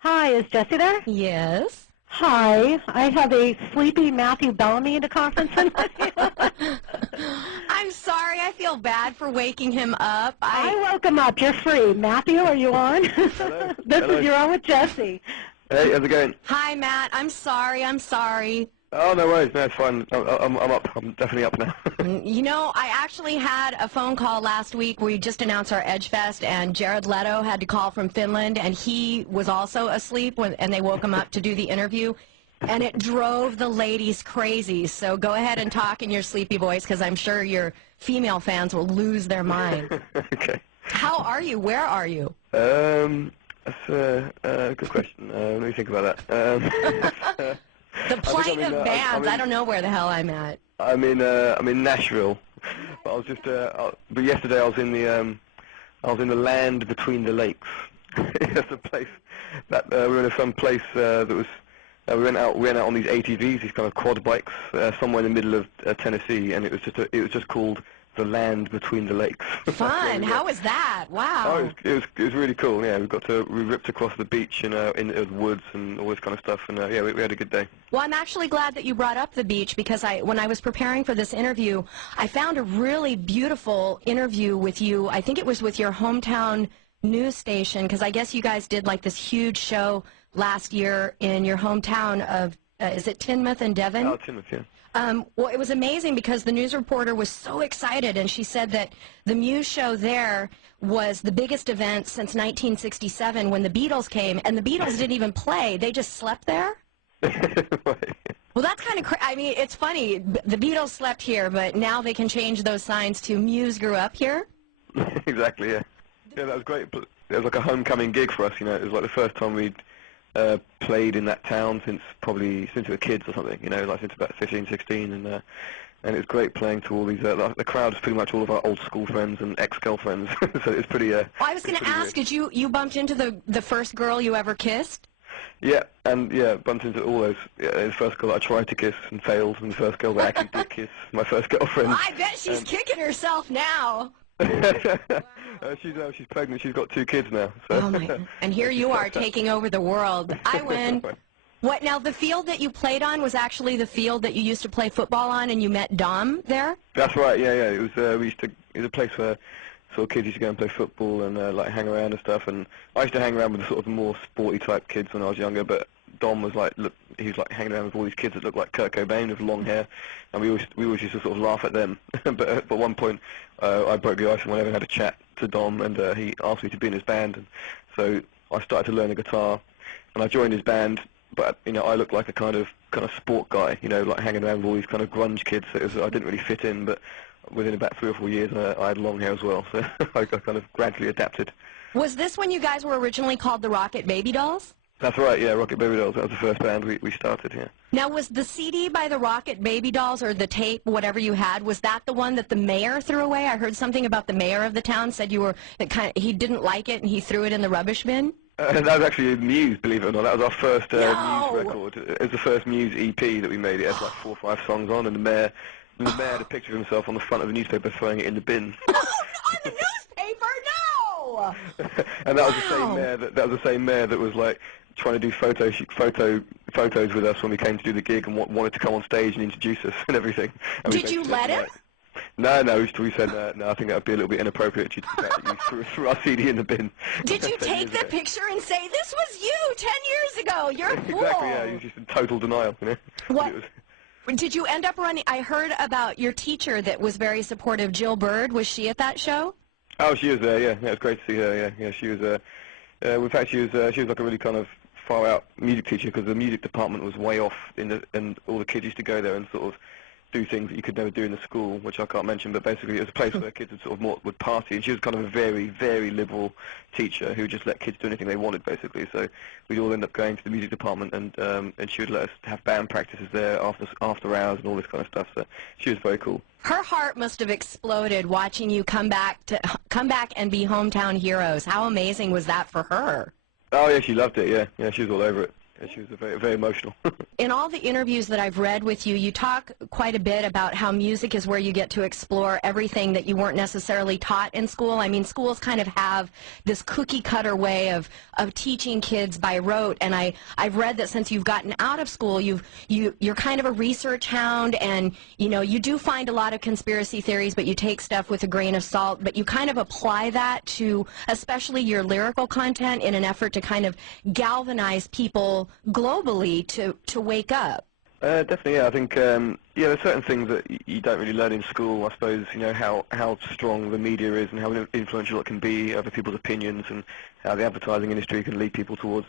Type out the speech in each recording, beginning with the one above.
Hi, is Jesse there? Yes. Hi, I have a sleepy Matthew Bellamy in the conference room with you. I'm sorry. I feel bad for waking him up. I woke him up. You're free. Matthew, are you on? Hello. You're on with Jesse. Hey, how's it going? Hi, Matt. I'm sorry. I'm sorry. Oh, no worries. No, it's fine. I'm up. I'm definitely up now. You know, I actually had a phone call last week where we just announced our Edge Fest, and Jared Leto had to call from Finland, and he was also asleep, and they woke him up to do the interview, and it drove the ladies crazy. So go ahead and talk in your sleepy voice, because I'm sure your female fans will lose their mind. Okay. How are you? Where are you? That's a good question. Let me think about that. The plight of bands. I I'm don't know where the hell I'm at. I'm in Nashville, but I was just. But yesterday I was in the land between the lakes. That's a place that we were in some place that was. We went out on these ATVs, these kind of quad bikes, somewhere in the middle of Tennessee, and it was just called the land between the lakes. Fun. How was that? Wow. Oh, it was really cool. Yeah, we ripped across the beach in the woods and all this kind of stuff, and yeah, we had a good day. Well, I'm actually glad that you brought up the beach, because when I was preparing for this interview, I found a really beautiful interview with you. I think it was with your hometown news station, because I guess you guys did like this huge show last year in your hometown of is it Tinmouth and Devon? Oh, Tinmouth, yeah. Well, it was amazing because the news reporter was so excited, and she said that the Muse show there was the biggest event since 1967 when the Beatles came, and the Beatles didn't even play. They just slept there? Right. Well, that's kind of I mean, it's funny. The Beatles slept here, but now they can change those signs to Muse grew up here? Exactly, yeah. Yeah, that was great. It was like a homecoming gig for us, you know. It was like the first time we'd played in that town since we were kids or something, you know, like since about 15, 16, and it was great playing to all these, the crowd was pretty much all of our old school friends and ex-girlfriends, so it was pretty, well, I was going to ask, did you bumped into the first girl you ever kissed? Yeah, and yeah, bumped into all those, the first girl that I tried to kiss and failed, and the first girl that I actually did kiss, my first girlfriend. Well, I bet she's kicking herself now. She's pregnant. She's got 2 kids now. So. Oh my! And here you are taking over the world. I win. What now? The field that you played on was actually the field that you used to play football on, and you met Dom there. That's right. Yeah, yeah. It was. It was a place where sort of kids used to go and play football and like hang around and stuff. And I used to hang around with the sort of more sporty type kids when I was younger. But Dom was like, he was like hanging around with all these kids that looked like Kurt Cobain with long hair, and we always used to sort of laugh at them. but at one point, I broke the ice and went over and had a chat to Dom, and he asked me to be in his band, and so I started to learn the guitar, and I joined his band. But you know, I looked like a kind of sport guy, you know, like hanging around with all these kind of grunge kids. So I didn't really fit in, but within about 3 or 4 years, I had long hair as well, so I kind of gradually adapted. Was this when you guys were originally called the Rocket Baby Dolls? That's right, yeah, Rocket Baby Dolls. That was the first band we started, yeah. Now, was the CD by the Rocket Baby Dolls, or the tape, whatever you had, was that the one that the mayor threw away? I heard something about the mayor of the town said he didn't like it and he threw it in the rubbish bin. That was actually Muse, believe it or not. That was our first Muse record. It was the first Muse EP that we made. It had like 4 or 5 songs on, and the mayor had a picture of himself on the front of the newspaper throwing it in the bin. On the newspaper? No! And that was the same mayor. That was the same mayor that was like trying to do photos with us when we came to do the gig and wanted to come on stage and introduce us and everything. And did you let him? No, we said no. I think that would be a little bit inappropriate due to the fact that you threw our CD in the bin. Did you take the picture and say, "This was you 10 years ago"? You're a fool. Exactly. Yeah, he was just in total denial. You know. What? Did you end up running? I heard about your teacher that was very supportive, Jill Bird. Was she at that show? Oh, she was there. Yeah, it was great to see her. Yeah. She was. In fact, she was like a really kind of far out music teacher, because the music department was way off and all the kids used to go there and sort of do things that you could never do in the school, which I can't mention, but basically it was a place where kids would party, and she was kind of a very, very liberal teacher who just let kids do anything they wanted, basically. So we'd all end up going to the music department, and she would let us have band practices there after hours and all this kind of stuff. So she was very cool. Her heart must have exploded watching you come back and be hometown heroes. How amazing was that for her? Oh yeah, she loved it. Yeah, she was all over it. She was very, very emotional. In all the interviews that I've read with you, you talk quite a bit about how music is where you get to explore everything that you weren't necessarily taught in school. I mean, schools kind of have this cookie-cutter way of teaching kids by rote, and I've read that since you've gotten out of school, you're kind of a research hound, and you do find a lot of conspiracy theories, but you take stuff with a grain of salt, but you kind of apply that to especially your lyrical content in an effort to kind of galvanize people globally to wake up. Definitely, yeah. I think, there's certain things that you don't really learn in school. I suppose, how strong the media is and how influential it can be over people's opinions, and how the advertising industry can lead people towards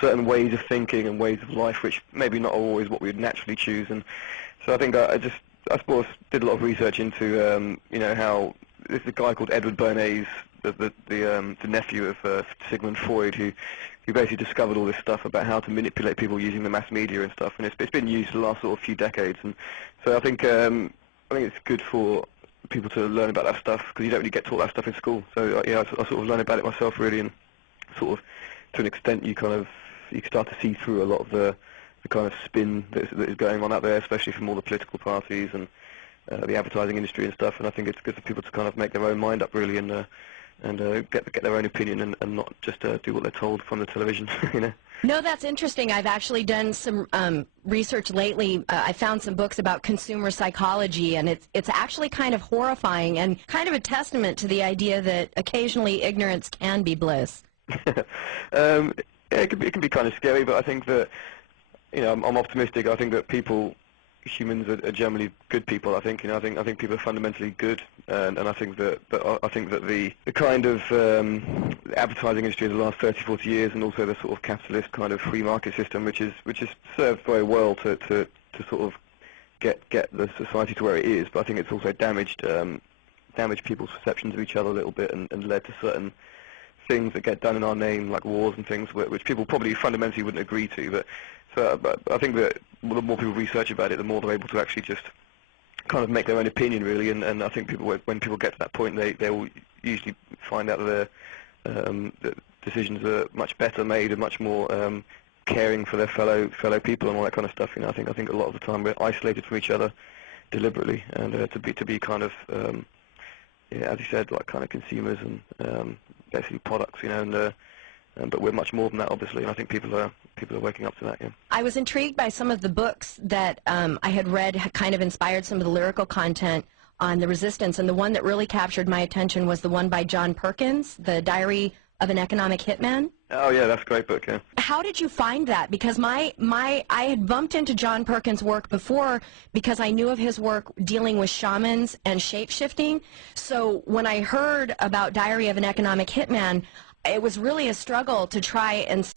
certain ways of thinking and ways of life, which maybe not always what we'd naturally choose. And so I think I suppose, did a lot of research into, how there's a guy called Edward Bernays, the nephew of Sigmund Freud, who basically discovered all this stuff about how to manipulate people using the mass media and stuff, and it's been used for the last sort of few decades. And so I think it's good for people to learn about that stuff, because you don't really get taught that stuff in school. So I sort of learned about it myself, really, and sort of to an extent you can start to see through a lot of the kind of spin that is going on out there, especially from all the political parties and the advertising industry and stuff. And I think it's good for people to kind of make their own mind up, really, and get their own opinion, and not just do what they're told from the television. No, that's interesting. I've actually done some research lately. I found some books about consumer psychology, and it's actually kind of horrifying and kind of a testament to the idea that occasionally ignorance can be bliss. It can be kind of scary, but I think that I'm optimistic. I think that humans are generally good people. I think I think people are fundamentally good, and I think that the kind of advertising industry of the last 30-40 years, and also the sort of capitalist kind of free market system, which is served very well to sort of get the society to where it is. But I think it's also damaged people's perceptions of each other a little bit, and led to certain things that get done in our name, like wars and things, which people probably fundamentally wouldn't agree to. But I think that the more people research about it, the more they're able to actually just kind of make their own opinion, really. And I think when people get to that point, they will usually find out that decisions are much better made and much more caring for their fellow people and all that kind of stuff. I think a lot of the time we're isolated from each other deliberately, and to be kind of as you said, like kind of consumers and basically products, but we're much more than that, obviously, and I think people are waking up to that. Yeah. I was intrigued by some of the books that I had read, kind of inspired some of the lyrical content on the resistance, and the one that really captured my attention was the one by John Perkins, The Diary of an Economic Hitman. Oh yeah, that's a great book. Yeah. How did you find that? Because I had bumped into John Perkins' work before, because I knew of his work dealing with shamans and shape-shifting. So when I heard about Diary of an Economic Hitman, it was really a struggle to try and